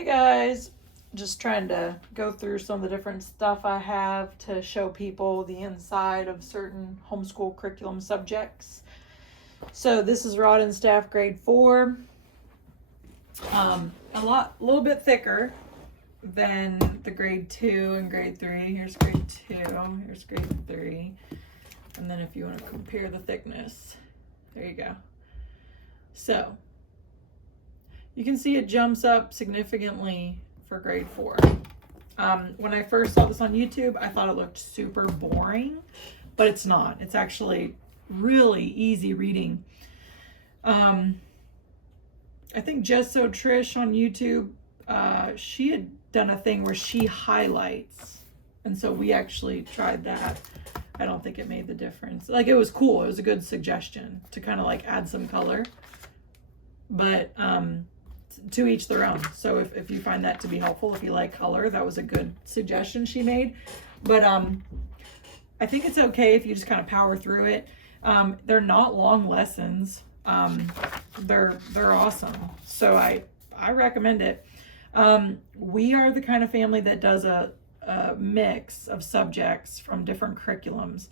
Hey guys, just trying to go through some of the different stuff I have to show people the inside of certain homeschool curriculum subjects. So this is Rod and Staff grade 4. A little bit thicker than the grade 2 and grade 3. Here's grade 2, here's grade 3. And then if you want to compare the thickness, there you go. So you can see it jumps up significantly for grade 4. When I first saw this on YouTube, I thought it looked super boring, but it's not. It's actually really easy reading. I think Just So Trish on YouTube, she had done a thing where she highlights. And so we actually tried that. I don't think it made the difference. Like, it was cool. It was a good suggestion to kind of like add some color. But to each their own. So if you find that to be helpful, if you like color, that was a good suggestion she made. But I think it's okay if you just kind of power through it. They're not long lessons. They're awesome. So I recommend it. We are the kind of family that does a mix of subjects from different curriculums.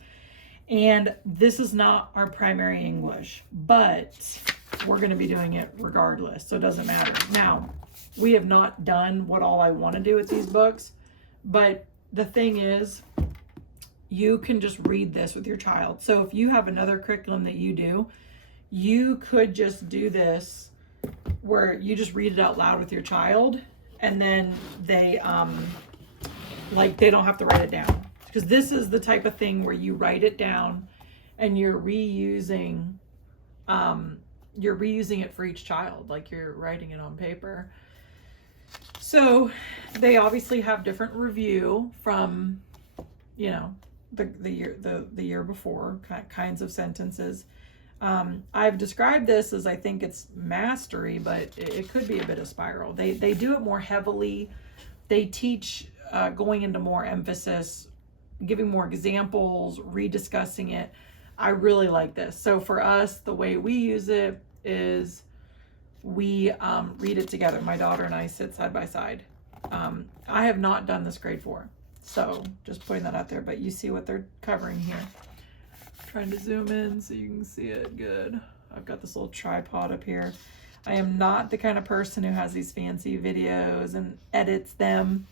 And this is not our primary English, but we're going to be doing it regardless, so it doesn't matter. Now, we have not done what all I want to do with these books, but the thing is, you can just read this with your child. So if you have another curriculum that you do, you could just do this where you just read it out loud with your child, and then they don't have to write it down. Because this is the type of thing where you write it down and you're reusing it for each child, like you're writing it on paper. So they obviously have different review from, the year before, kinds of sentences. I've described this as, I think it's mastery, but it could be a bit of spiral. They do it more heavily. They teach going into more emphasis, giving more examples, rediscussing it. I really like this. So for us, the way we use it is we read it together. My daughter and I sit side by side. I have not done this grade 4, so just putting that out there, but you see what they're covering here. Trying to zoom in so you can see it good. I've got this little tripod up here. I am not the kind of person who has these fancy videos and edits them.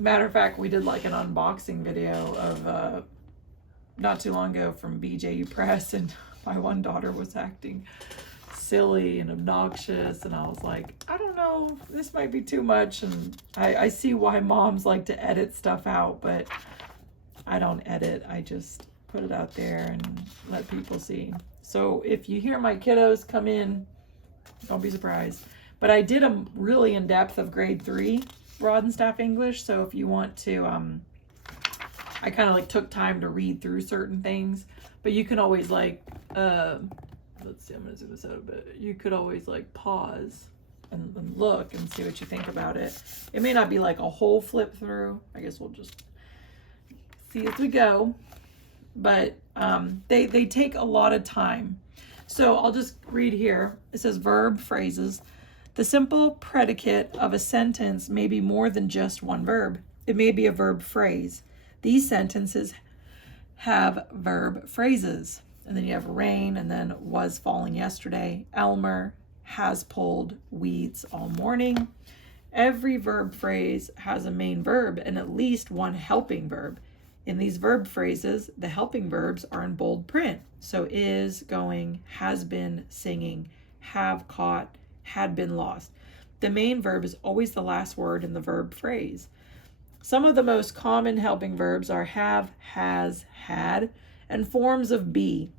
Matter of fact, we did like an unboxing video of not too long ago from BJU Press, and my one daughter was acting silly and obnoxious, and I was like, I don't know, this might be too much. And I see why moms like to edit stuff out, but I don't edit. I just put it out there and let people see. So if you hear my kiddos come in, don't be surprised. But I did a really in-depth of grade 3 Rod and Staff English. So if you want to, I kind of like took time to read through certain things, but you can always like, let's see, I'm gonna zoom this out a bit. You could always like pause and look and see what you think about it. It may not be like a whole flip through. I guess we'll just see as we go. But they take a lot of time. So I'll just read here. It says verb phrases. The simple predicate of a sentence may be more than just one verb. It may be a verb phrase. These sentences have verb phrases. And then you have rain, and then was falling yesterday, Elmer has pulled weeds all morning. Every verb phrase has a main verb and at least one helping verb. In these verb phrases, the helping verbs are in bold print. So is, going, has been, singing, have caught, had been lost. The main verb is always the last word in the verb phrase. Some of the most common helping verbs are have, has, had, and forms of be.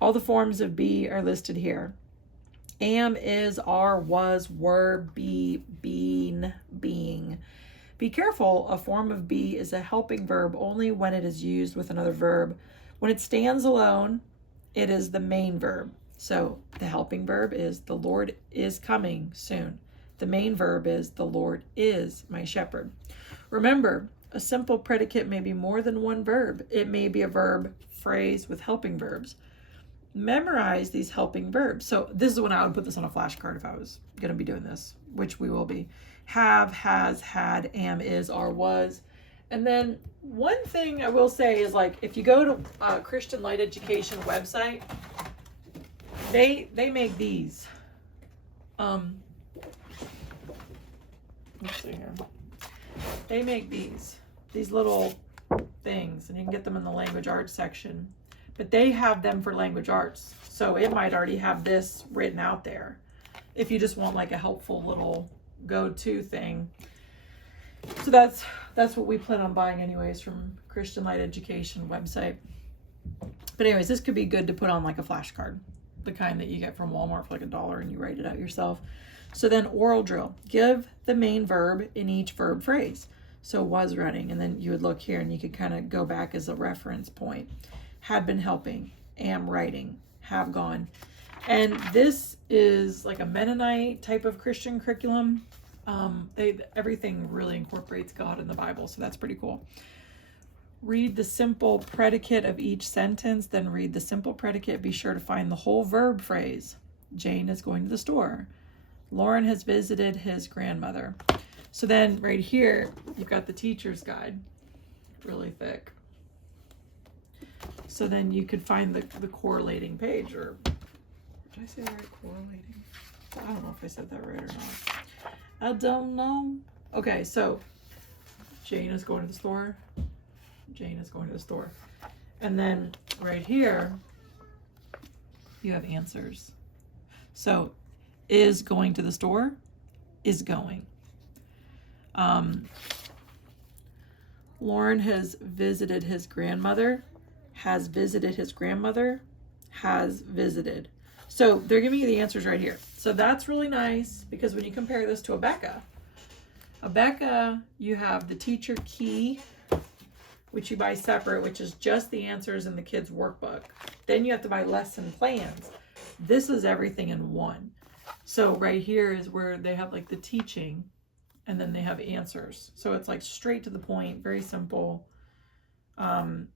All the forms of be are listed here. Am, is, are, was, were, be, been, being. Be careful, a form of be is a helping verb only when it is used with another verb. When it stands alone, it is the main verb. So the helping verb is the Lord is coming soon. The main verb is the Lord is my shepherd. Remember, a simple predicate may be more than one verb. It may be a verb phrase with helping verbs. Memorize these helping verbs. So this is when I would put this on a flashcard if I was going to be doing this which we will be. Have, has, had, am, is, are, was. And then one thing I will say is, like, if you go to Christian Light Education website, they make these. Let's see here. They make these little things, and you can get them in the language arts section. But they have them for language arts, so it might already have this written out there. If you just want like a helpful little go-to thing. So that's what we plan on buying anyways from Christian Light Education website. But anyways, this could be good to put on like a flashcard, the kind that you get from Walmart for like $1 and you write it out yourself. So then oral drill, give the main verb in each verb phrase. So was running, and then you would look here and you could kind of go back as a reference point. Had been helping, am writing, have gone. And this is like a Mennonite type of Christian curriculum. Everything really incorporates God in the Bible, so that's pretty cool. Read the simple predicate of each sentence, then read the simple predicate. Be sure to find the whole verb phrase. Jane is going to the store. Lauren has visited his grandmother. So then right here, you've got the teacher's guide, really thick. So then you could find the correlating page, or did I say that right? Correlating? I don't know if I said that right or not. I don't know. Okay, so Jane is going to the store. Jane is going to the store. And then right here, you have answers. So is going to the store, is going. Lauren has visited his grandmother, has visited his grandmother, has visited. So they're giving you the answers right here. So that's really nice, because when you compare this to a Becca, you have the teacher key, which you buy separate, which is just the answers in the kids' workbook. Then you have to buy lesson plans. This is everything in one. So right here is where they have like the teaching, and then they have answers. So it's like straight to the point, very simple. And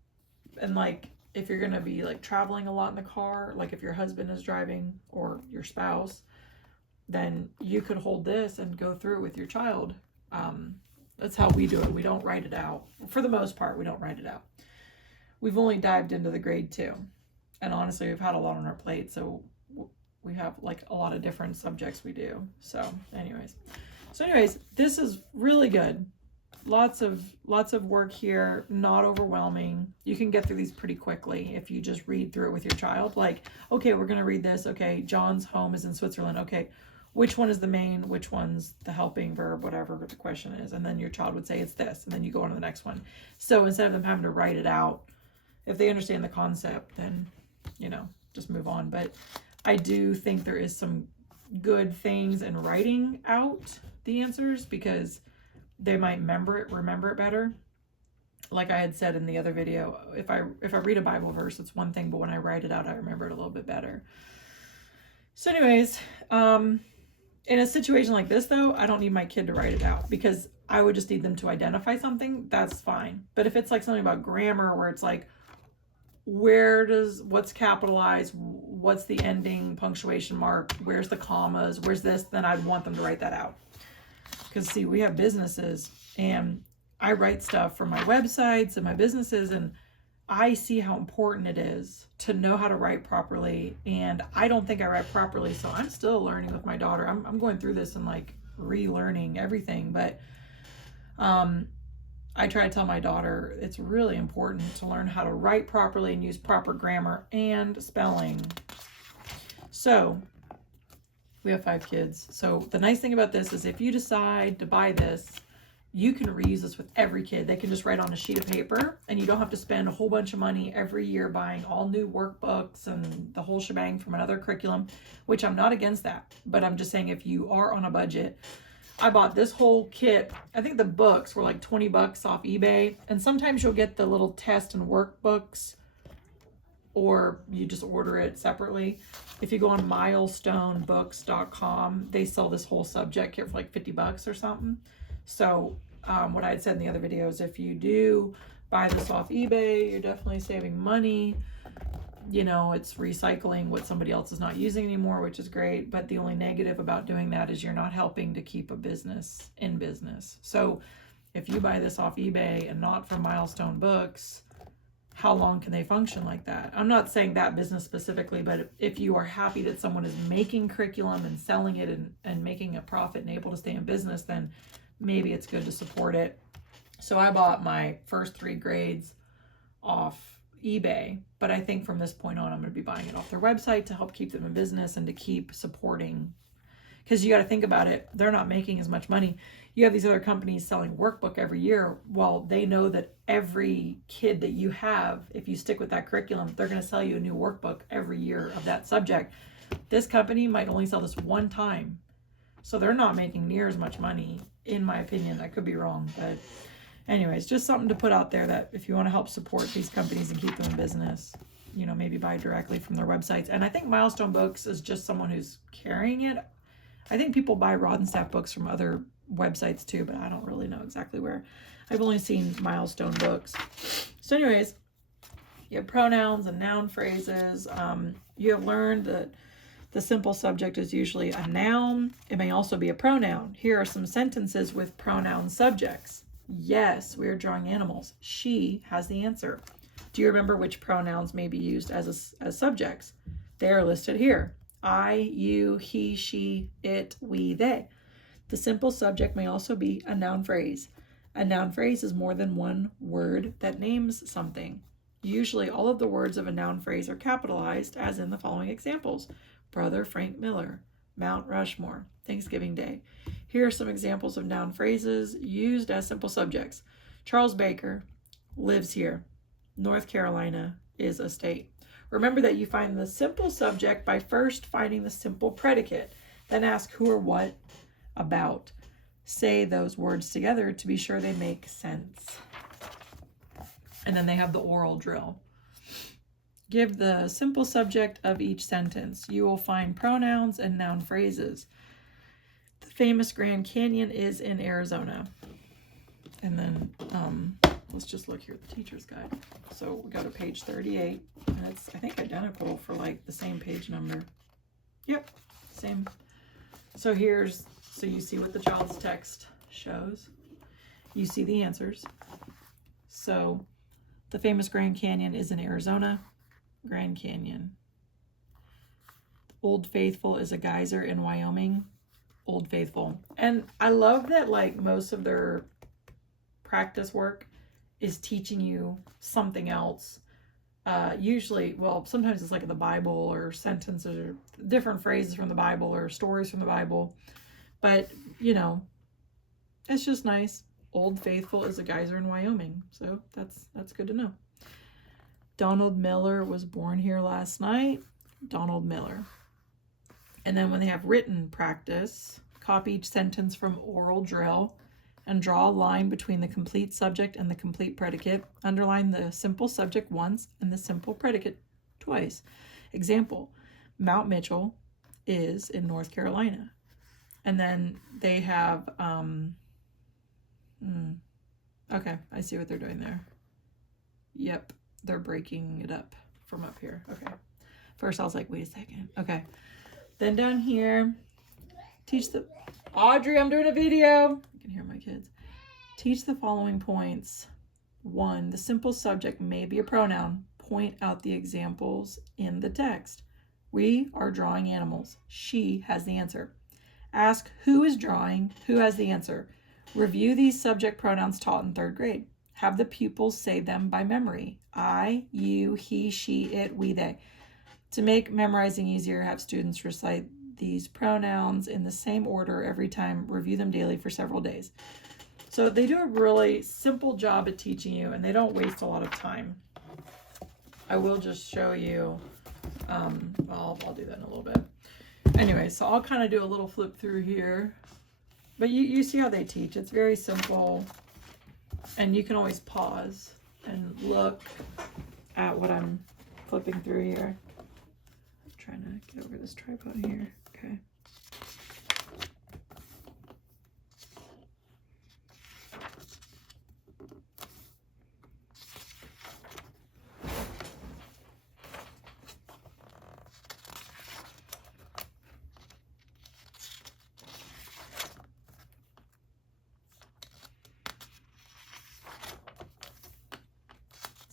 like, if you're going to be like traveling a lot in the car, like if your husband is driving or your spouse, then you could hold this and go through with your child. That's how we do it. We don't write it out. For the most part, we don't write it out. We've only dived into the grade 2. And honestly, we've had a lot on our plate. So we have like a lot of different subjects we do. So anyways, this is really good. Lots of work here, not overwhelming. You can get through these pretty quickly if you just read through it with your child. Like, okay, we're going to read this. Okay, John's home is in Switzerland. Okay, which one is the main, which one's the helping verb, whatever the question is. And then your child would say it's this, and then you go on to the next one. So instead of them having to write it out, if they understand the concept, then, just move on. But I do think there is some good things in writing out the answers, because they might remember it better. Like I had said in the other video, if I read a Bible verse, it's one thing, but when I write it out, I remember it a little bit better. So anyways, in a situation like this though, I don't need my kid to write it out, because I would just need them to identify something. That's fine. But if it's like something about grammar where it's like, what's capitalized, what's the ending punctuation mark, where's the commas, where's this, then I'd want them to write that out. Because see, we have businesses, and I write stuff for my websites and my businesses, and I see how important it is to know how to write properly. And I don't think I write properly, so I'm still learning with my daughter. I'm going through this and like relearning everything. But I try to tell my daughter it's really important to learn how to write properly and use proper grammar and spelling. So we have 5 kids. So the nice thing about this is if you decide to buy this, you can reuse this with every kid. They can just write on a sheet of paper, and you don't have to spend a whole bunch of money every year buying all new workbooks and the whole shebang from another curriculum, which I'm not against that. But I'm just saying, if you are on a budget, I bought this whole kit. I think the books were like $20 off eBay. And sometimes you'll get the little test and workbooks, or you just order it separately. If you go on milestonebooks.com, they sell this whole subject kit for like $50 or something. So what I had said in the other video is if you do buy this off eBay, you're definitely saving money. you know, it's recycling what somebody else is not using anymore, which is great. But the only negative about doing that is you're not helping to keep a business in business. So if you buy this off eBay and not from Milestone Books, how long can they function like that? I'm not saying that business specifically, but if you are happy that someone is making curriculum and selling it and making a profit and able to stay in business, then maybe it's good to support it. So I bought my first 3 grades off eBay, but I think from this point on, I'm going to be buying it off their website to help keep them in business and to keep supporting. Because you got to think about it, they're not making as much money. You have these other companies selling workbook every year. Well, they know that every kid that you have, if you stick with that curriculum, they're going to sell you a new workbook every year of that subject. This company might only sell this one time. So they're not making near as much money, in my opinion. I could be wrong, but anyways, just something to put out there that if you want to help support these companies and keep them in business, you know, maybe buy directly from their websites. And I think Milestone Books is just someone who's carrying it. I think people buy Rod and Staff books from other websites too, but I don't really know exactly where. I've only seen Milestone Books. So anyways, you have pronouns and noun phrases. You have learned that the simple subject is usually a noun. It may also be a pronoun. Here are some sentences with pronoun subjects. Yes, we are drawing animals. She has the answer. Do you remember which pronouns may be used as subjects? They are listed here. I, you, he, she, it, we, they. The simple subject may also be a noun phrase. A noun phrase is more than one word that names something. Usually all of the words of a noun phrase are capitalized, as in the following examples. Brother Frank Miller, Mount Rushmore, Thanksgiving Day. Here are some examples of noun phrases used as simple subjects. Charles Baker lives here. North Carolina is a state. Remember that you find the simple subject by first finding the simple predicate. Then ask who or what about. Say those words together to be sure they make sense. And then they have the oral drill. Give the simple subject of each sentence. You will find pronouns and noun phrases. The famous Grand Canyon is in Arizona. And then let's just look here at the teacher's guide. So we go to page 38, and it's, I think, identical for like the same page number. Yep, same. So so you see what the child's text shows. You see the answers. So the famous Grand Canyon is in Arizona. Grand Canyon. Old Faithful is a geyser in Wyoming. Old Faithful. And I love that like most of their practice work is teaching you something else. Usually, well, sometimes it's like the Bible or sentences or different phrases from the Bible or stories from the Bible. But, you know, it's just nice. Old Faithful is a geyser in Wyoming. So that's good to know. Donald Miller was born here last night. Donald Miller. And then when they have written practice, copy each sentence from oral drill and draw a line between the complete subject and the complete predicate. Underline the simple subject once and the simple predicate twice. Example, Mount Mitchell is in North Carolina. And then they have, okay, I see what they're doing there. Yep, they're breaking it up from up here. Okay. First I was like, wait a second. Okay. Then down here, Audrey, I'm doing a video. You can hear my kids. Teach the following points. 1, the simple subject may be a pronoun. Point out the examples in the text. We are drawing animals. She has the answer. Ask who is drawing, who has the answer. Review these subject pronouns taught in 3rd grade. Have the pupils say them by memory. I, you, he, she, it, we, they. To make memorizing easier, have students recite these pronouns in the same order every time. Review them daily for several days. So they do a really simple job at teaching you, and they don't waste a lot of time. I will just show you, I'll do that in a little bit. Anyway, so I'll kind of do a little flip through here. But you see how they teach. It's very simple. And you can always pause and look at what I'm flipping through here. I'm trying to get over this tripod here. Okay.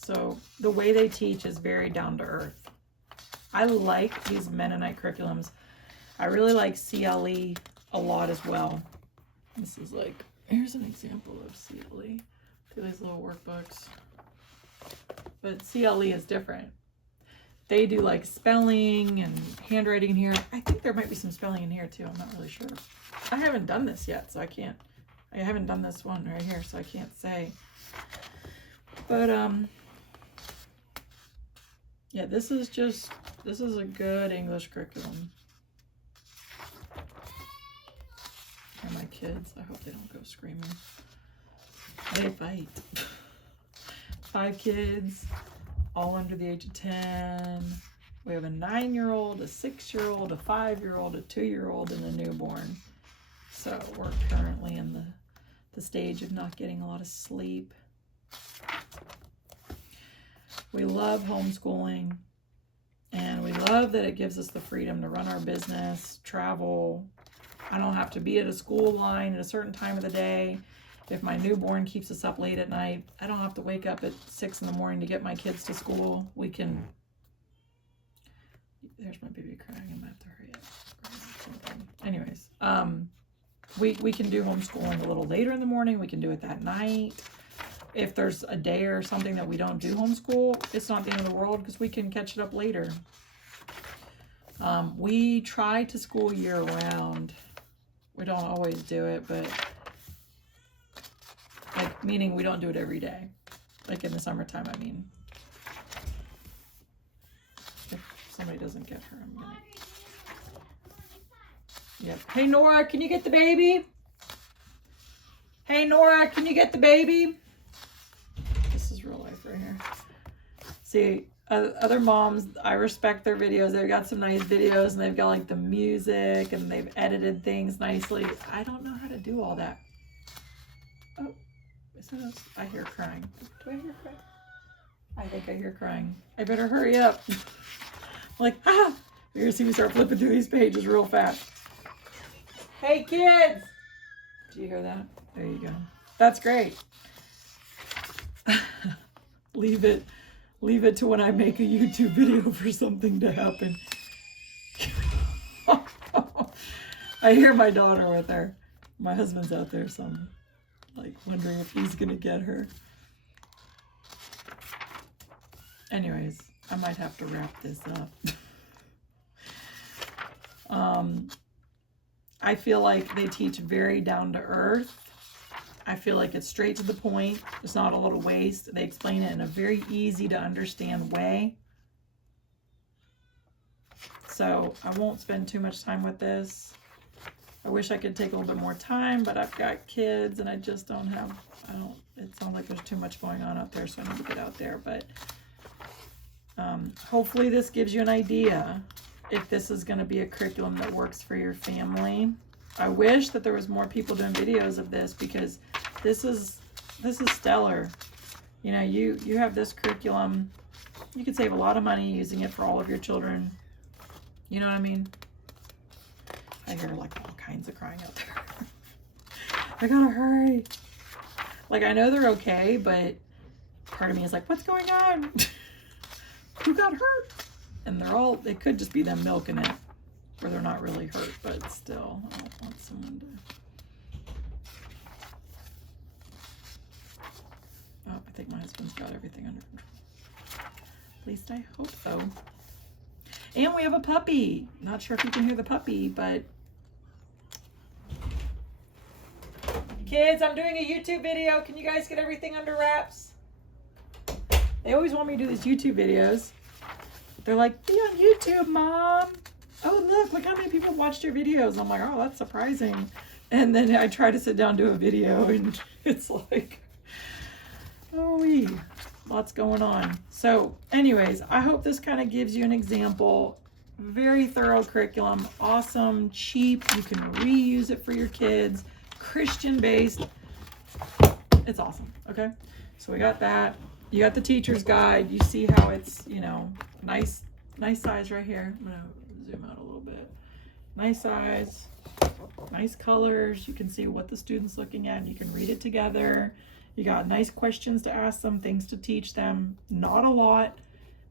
So the way they teach is very down to earth. I like these Mennonite curriculums. I really like CLE a lot as well. This is like, here's an example of CLE. See these little workbooks. But CLE is different. They do like spelling and handwriting in here. I think there might be some spelling in here too. I'm not really sure. I haven't done this yet, so I haven't done this one right here, so I can't say. But yeah, this is a good English curriculum. And my kids, I hope they don't go screaming. They fight. 5 kids, all under the age of 10. We have a 9-year-old, a 6-year-old, a 5-year-old, a 2-year-old, and a newborn. So we're currently in the stage of not getting a lot of sleep. We love homeschooling, and we love that it gives us the freedom to run our business, travel. I don't have to be at a school line at a certain time of the day. If my newborn keeps us up late at night, I don't have to wake up at 6 in the morning to get my kids to school. We can, there's my baby crying, I'm gonna have to hurry up. Anyways, we can do homeschooling a little later in the morning. We can do it that night. If there's a day or something that we don't do homeschool, it's not the end of the world because we can catch it up later. We try to school year round. We don't always do it, but like, meaning we don't do it every day. Like in the summertime, I mean. If somebody doesn't get her, I'm gonna. Yep. Hey, Nora, can you get the baby? Hey, Nora, can you get the baby? This is real life right here. See, other moms, I respect their videos. They've got some nice videos, and they've got like the music, and they've edited things nicely. I don't know how to do all that. Oh, I hear crying. Do I hear crying? I think I hear crying. I better hurry up. Like, you're gonna see me start flipping through these pages real fast. Hey, kids! Do you hear that? There you go. That's great. Leave it to when I make a YouTube video for something to happen. I hear my daughter with her. My husband's out there, so I'm like wondering if he's gonna get her. Anyways, I might have to wrap this up. I feel like they teach very down to earth. I feel like it's straight to the point. It's not a little waste. They explain it in a very easy to understand way. So I won't spend too much time with this. I wish I could take a little bit more time, but I've got kids and I just don't have, it sounds like there's too much going on out there, so I need to get out there. But hopefully this gives you an idea if this is going to be a curriculum that works for your family. I wish that there was more people doing videos of this, because this is stellar. You know, you have this curriculum, you could save a lot of money using it for all of your children. You know what I mean? I hear like all kinds of crying out there. I gotta hurry. Like, I know they're okay, but part of me is like, what's going on? Who got hurt? And they could just be them milking it, where they're not really hurt, but still, I don't want someone to. Oh, I think my husband's got everything under control. At least I hope so. And we have a puppy. Not sure if you can hear the puppy, but. Kids, I'm doing a YouTube video. Can you guys get everything under wraps? They always want me to do these YouTube videos. They're like, be on YouTube, Mom. Oh, look how many people watched your videos. I'm like, oh, that's surprising. And then I try to sit down and do a video, and it's like, oh, lots going on. So anyways, I hope this kind of gives you an example. Very thorough curriculum, awesome, cheap. You can reuse it for your kids, Christian-based. It's awesome, okay? So we got that. You got the teacher's guide. You see how it's, nice size right here. I'm gonna zoom out a little bit. Nice size. Nice colors. You can see what the student's looking at. You can read it together. You got nice questions to ask them, things to teach them. Not a lot,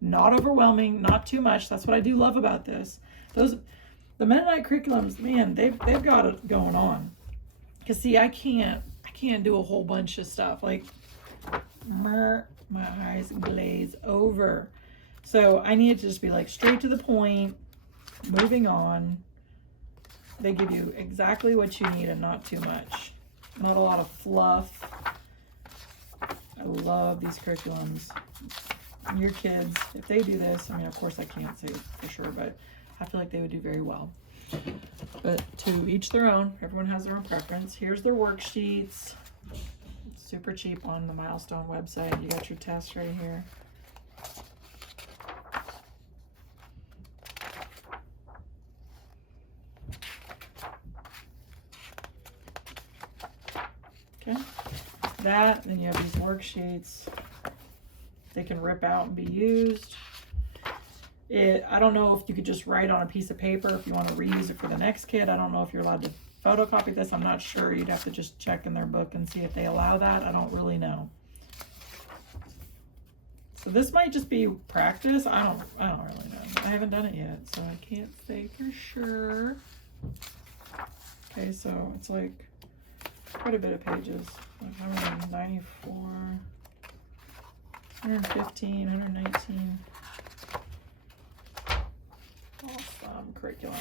not overwhelming, not too much. That's what I do love about this. The Mennonite curriculums, man, they've got it going on. Cause see, I can't do a whole bunch of stuff like my eyes glaze over. So I need to just be like straight to the point, moving on. They give you exactly what you need and not too much. Not a lot of fluff. I love these curriculums. Your kids, if they do this, I mean, of course I can't say for sure, but I feel like they would do very well. But to each their own. Everyone has their own preference. Here's their worksheets. It's super cheap on the Milestone website. You got your tests right here. Okay. That, then you have these worksheets. They can rip out and be used. I don't know if you could just write on a piece of paper if you want to reuse it for the next kid. I don't know if you're allowed to photocopy this. I'm not sure. You'd have to just check in their book and see if they allow that. I don't really know. So this might just be practice. I don't really know. I haven't done it yet, so I can't say for sure. Okay, so it's like quite a bit of pages. Like 194, 115, 119. Awesome curriculum.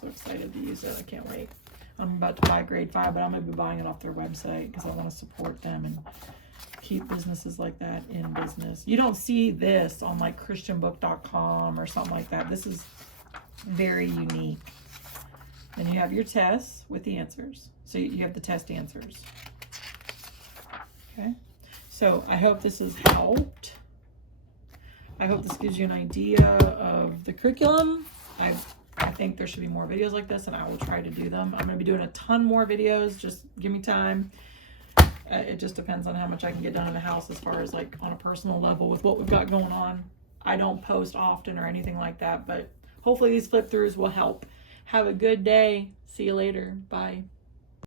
So excited to use it. I can't wait. I'm about to buy grade 5, but I'm going to be buying it off their website because I want to support them and keep businesses like that in business. You don't see this on like christianbook.com or something like that. This is very unique. Then you have your tests with the answers. So you have the test answers. Okay. So I hope this has helped. I hope this gives you an idea of the curriculum. I think there should be more videos like this, and I will try to do them. I'm going to be doing a ton more videos. Just give me time. It just depends on how much I can get done in the house as far as like on a personal level with what we've got going on. I don't post often or anything like that, but hopefully these flip throughs will help. Have a good day. See you later. Bye.